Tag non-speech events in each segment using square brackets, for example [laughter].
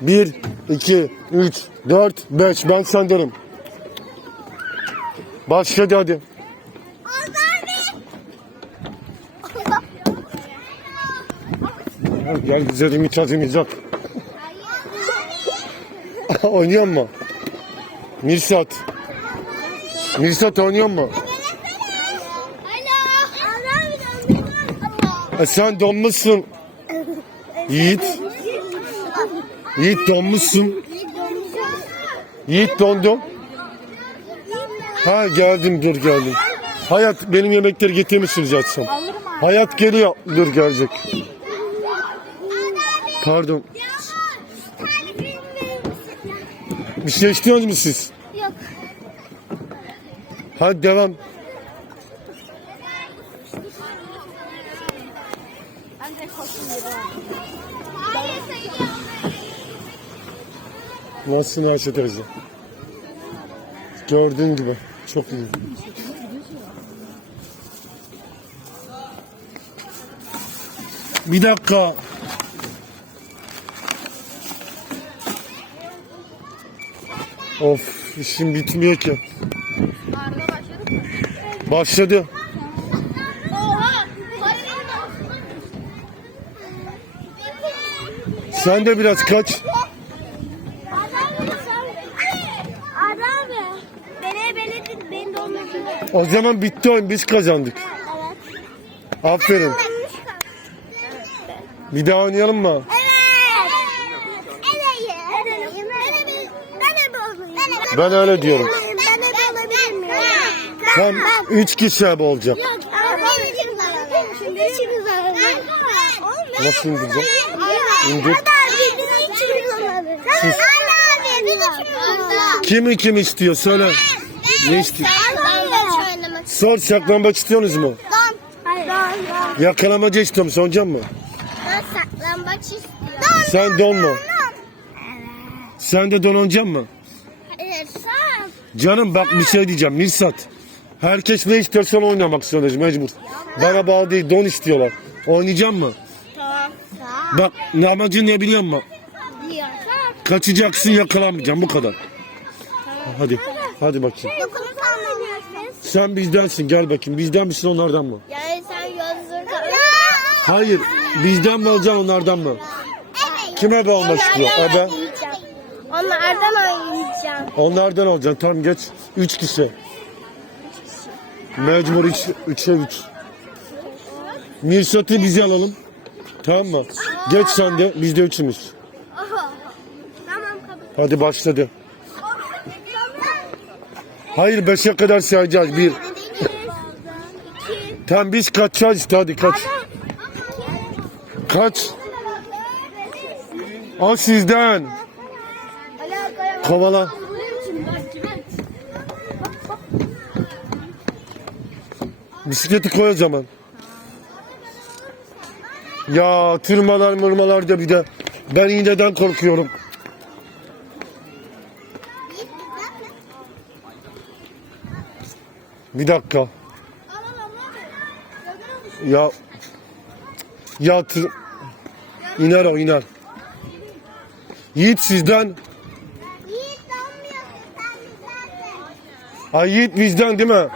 1, 2, 3, 4, 5. Ben sendenim. Başladı hadi. Ha, Gel üzerimi çazımayacak. [laughs] oynuyor mu? Mirsat. Mirsat oynuyor mu? E sen donmuşsun. Yiğit. Yiğit donmuşsun. Yiğit dondum. Ha geldim dur geldim. Hayat benim yemekleri getirmişsiniz yatsam. Hayat geliyor. Dur gelecek. Pardon. Bir şey istiyor musunuz siz? Yok. Hadi devam. Hayır sayılıyor. Nasılsın Ayşe teyze? Gördüğün gibi. Çok iyi. Bir dakika. Of işim bitmiyor ki. Başladı. Sen de biraz kaç. O zaman bitti oyun biz kazandık. Evet. Aferin. Bir daha oynayalım mı? Ben öyle diyorum. Tam üç kişi abi olacak. Nasıl indireceğim? İndir. Kimi kim istiyor söyle. Ne istiyor? Sor saklambaç istiyorsunuz mu? Don. Hayır. Don. Don. Yakalamaca istiyor musun hocam mı? Ben saklambaç istiyorum. Don. Sen donma. Sen de donanacaksın mı? Evet. Sağ. Canım bak bir şey diyeceğim Mirsat. Herkes ne istiyorsa onu oynamak istiyorlar mecbur. Bana bağlı değil don istiyorlar. Oynayacak mı? Tamam. Bak ne amacın ne biliyor musun? Kaçacaksın yakalanmayacaksın bu kadar. Hadi. Hadi bakayım. Sen bizdensin gel bakayım. Bizden misin onlardan mı? Yani sen gözlüğü Hayır. Bizden mi olacaksın onlardan mı? Evet. Kime be olmak istiyor? Ebe. Onlardan oynayacağım. Onlardan olacaksın. Tamam geç. Üç kişi. Mecbur üç, üçe üç. Mirsat'ı bize alalım. Tamam mı? Geç sen de. Biz de üçümüz. Tamam kabul. Hadi başladı. Hayır beşe kadar sayacağız. Bir. Tamam biz kaçacağız hadi kaç. Kaç. O sizden. Kovala. Bisikleti koy o zaman. Ya tırmalar mırmalar da bir de. Ben iğneden korkuyorum. Bir dakika. Ya ya tır... iner o iner. Yiğit sizden. Ay Yiğit bizden değil mi?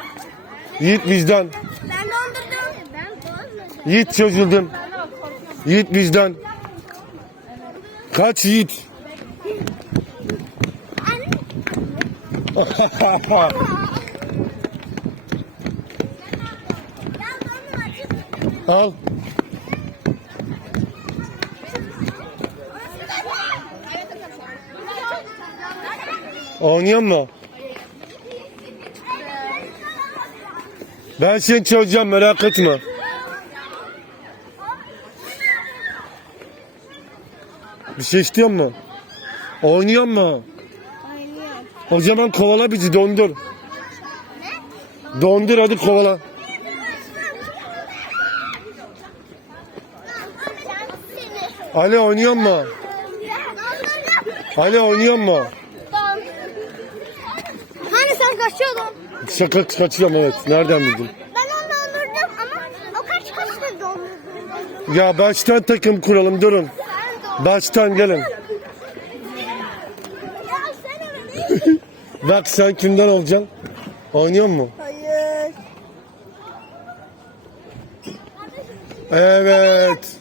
Yiğit bizden. Yiğit çözüldüm. Yiğit bizden. Kaç Yiğit? [laughs] [laughs] Al. Oynuyor mu? Ben seni çözeceğim merak etme. Bir şey istiyor mu? Oynuyor mu? Oynuyor. O zaman kovala bizi dondur. Dondur hadi kovala. Ali oynuyor mu? Ali oynuyor mu? Hani sen kaçıyordun? Şaka kaçıyorum evet. Nereden bildin? Ben onu dondurdum ama o kaç kaçtı dondurdum. Ya baştan takım kuralım durun. Baştan gelin. [laughs] Bak sen kimden olacaksın? Oynuyor mu? Hayır. Evet.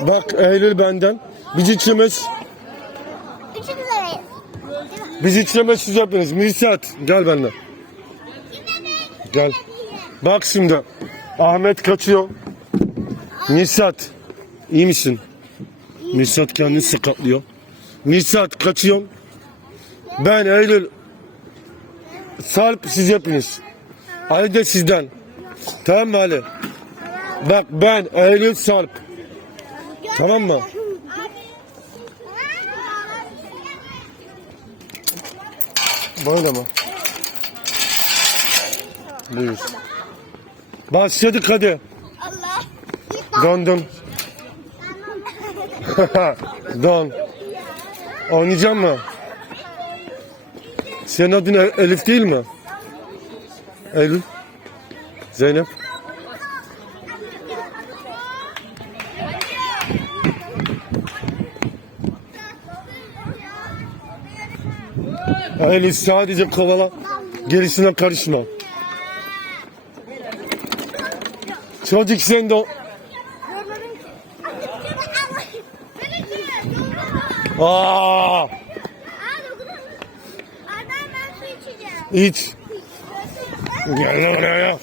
Bak Eylül benden. Biz içemez. üçümüz öyle. Biz içemez siz yapıyorsunuz. Mirsat gel benimle. Gel. Bak şimdi. Ahmet kaçıyor. Mirsat. iyi misin? Mirsat kendini sakatlıyor. Mirsat kaçıyor. Ben Eylül. Sarp siz yapınız. Ali de sizden. Tamam mı Ali? Bak ben Eylül Sarp. Tamam mı? Böyle mi? Buyur. Başladık hadi. Allah. Döndüm. [laughs] Don. Oynayacak mı? Senin adın El- Elif değil mi? Eylül. Zeynep. Elif sadece kovala. Gerisine karışma. Çocuk sen de... Aa, iç. Gel oraya.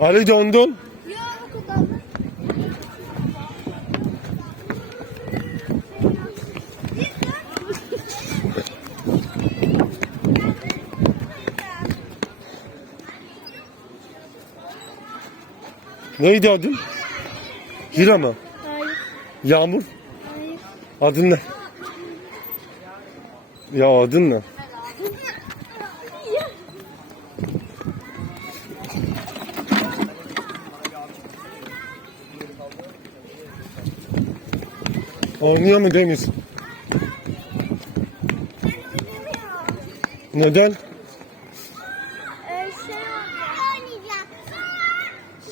Ali dondun. Neydi adın? Hira mı? Hayır. Yağmur? Hayır. Adın ne? Ya adın ne? Oynuyor mu Deniz? Neden? Ee, şey.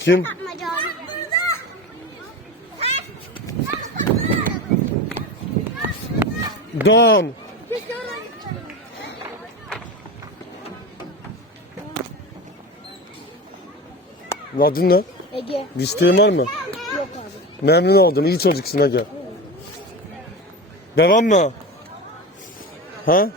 Kim? Kapmaca oynayacağım. Don. Adın ne? Ege. Bir isteğin var mı? Yok abi. Memnun oldum. İyi çocuksun Ege. Devam mı? Ha?